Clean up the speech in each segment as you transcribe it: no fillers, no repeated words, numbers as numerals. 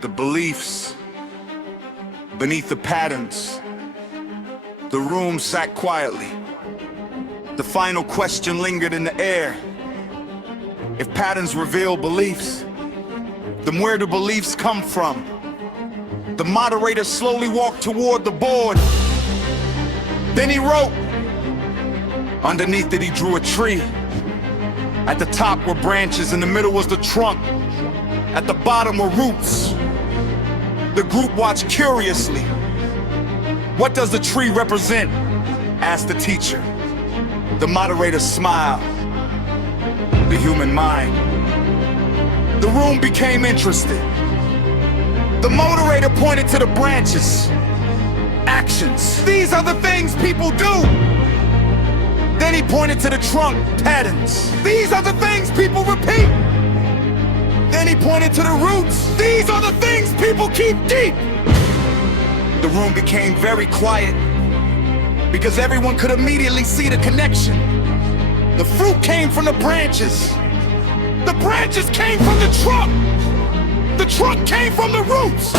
The beliefs beneath the patterns. The room sat quietly. The final question lingered in the air. If patterns reveal beliefs, then where do beliefs come from? The moderator slowly walked toward the board. Then he wrote. Underneath it he drew a tree. At the top were branches, in the middle was the trunk. At the bottom were roots. The group watched curiously. What does the tree represent? Asked the teacher. The moderator smiled. The human mind. The room became interested. The moderator pointed to the branches. Actions. These are the things people do. Then he pointed to the trunk. Patterns. These are the things people repeat. Then he pointed to the roots. These are the things people keep deep. The room became very quiet because everyone could immediately see the connection. The fruit came from the branches. The branches came from the trunk. The trunk came from the roots.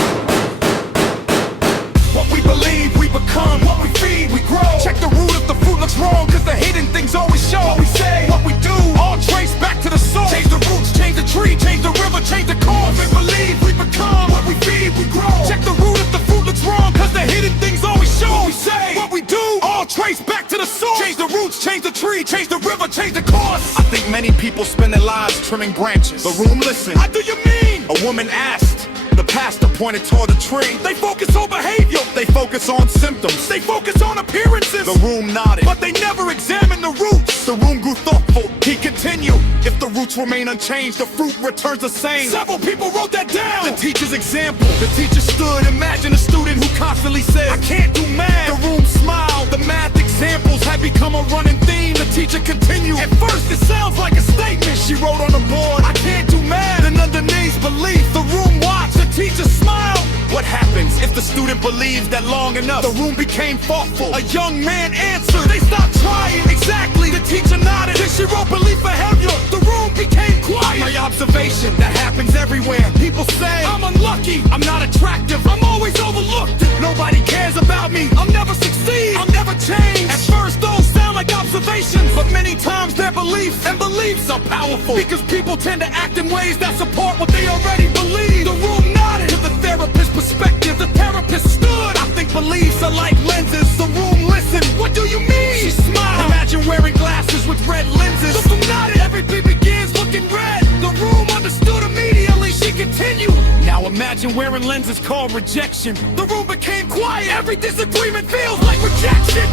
What we believe, we become. What we feed, we grow. Check the root if the fruit looks wrong, cause the hidden things always show. What we say, what we do, all trace back to the source. Change the roots, change the tree, change the river, change the course. What we believe, we become. What we feed, we grow. Check the root if the fruit looks wrong, cause the hidden things always show. What we say, what we do, all trace back to the source. Change the roots, change the tree, change the river, change the course. I think many people spend their lives trimming branches. The room listened. How do you mean? A woman asked. The pastor pointed toward the tree. They focus on behavior. They focus on symptoms. They focus on appearances. The room nodded, but they never examined the roots. The room grew thoughtful. He continued. If the roots remain unchanged, the fruit returns the same. Several people wrote that down. The teacher's example. The teacher stood. Imagine a student who constantly said, I can't do math. The room smiled. The math examples had become a running theme. The teacher continued. At first it sounds like a statement. She wrote on the board, I can't do math. And underneath belief, the room watched. The teacher smiled. What happens if the student believes that long enough? The room became thoughtful. A young man answered. They stopped trying. Exactly. The teacher nodded. Then she wrote belief behavior. The room became quiet. My observation, that happens everywhere. People say, I'm unlucky. I'm not attractive. I'm always overlooked. Nobody cares about me. I'll never succeed. I'll never change. At first those sound like observations, but many times they're beliefs. And beliefs are powerful because people tend to act in ways that support what they already believe. The room nodded to the therapist's perspective. The therapist stood. I think beliefs are like lenses. The room listened. What do you mean? She smiled. Imagine wearing glasses with red lenses. The room nodded. Everything begins looking red. The room understood immediately. She continued. Now imagine wearing lenses called rejection. The room became quiet. Every disagreement feels like rejection.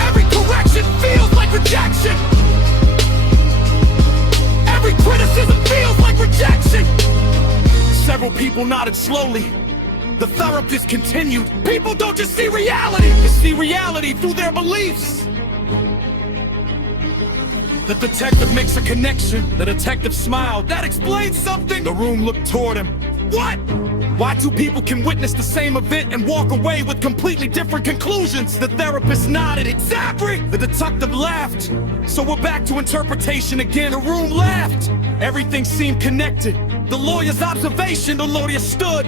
Every correction feels like rejection. Every criticism feels like rejection. Several people nodded slowly. The therapist continued. People don't just see reality, they see reality through their beliefs. The detective makes a connection. The detective smiled. That explains something. The room looked toward him. What? Why two people can witness the same event and walk away with completely different conclusions? The therapist nodded. Exactly. The detective laughed. So we're back to interpretation again. The room laughed. Everything seemed connected. The lawyer's observation, the lawyer stood.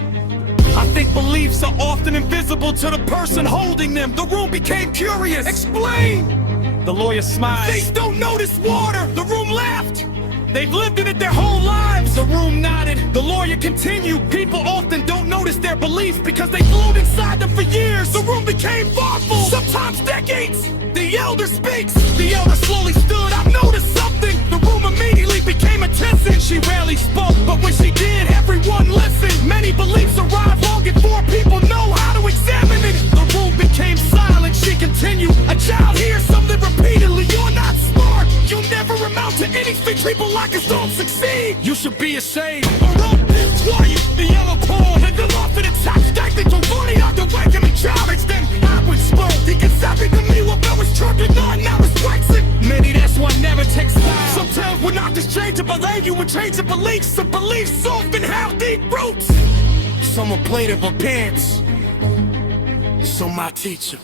I think beliefs are often invisible to the person holding them. The room became curious. Explain. The lawyer smiled. They don't notice water. The room laughed. They've lived in it their whole lives. The room nodded. The lawyer continued. People often don't notice their beliefs because they've lived inside them for years. The room became thoughtful. Sometimes decades. The elder speaks. The elder slowly stood. I've noticed something. The room immediately became attentive. She rarely spoke, but when she did, everyone listened. Many beliefs arrive long before people know how to examine it. The room became silent. She continued. A child hears something repeatedly. You're not smart. You'll never amount to anything. People like us don't succeed. You should be ashamed. Quiet. The yellow paw and the law for the top stack. They don't want it out the way. Give me challenge. Then I would spoke. He can stop it to me. What I was trucking on. Now it's Brexit. Maybe that's why never takes time. Sometimes we're not just change to believe you would change the beliefs. Some beliefs often have deep roots. Someone played it for pants. So my teacher.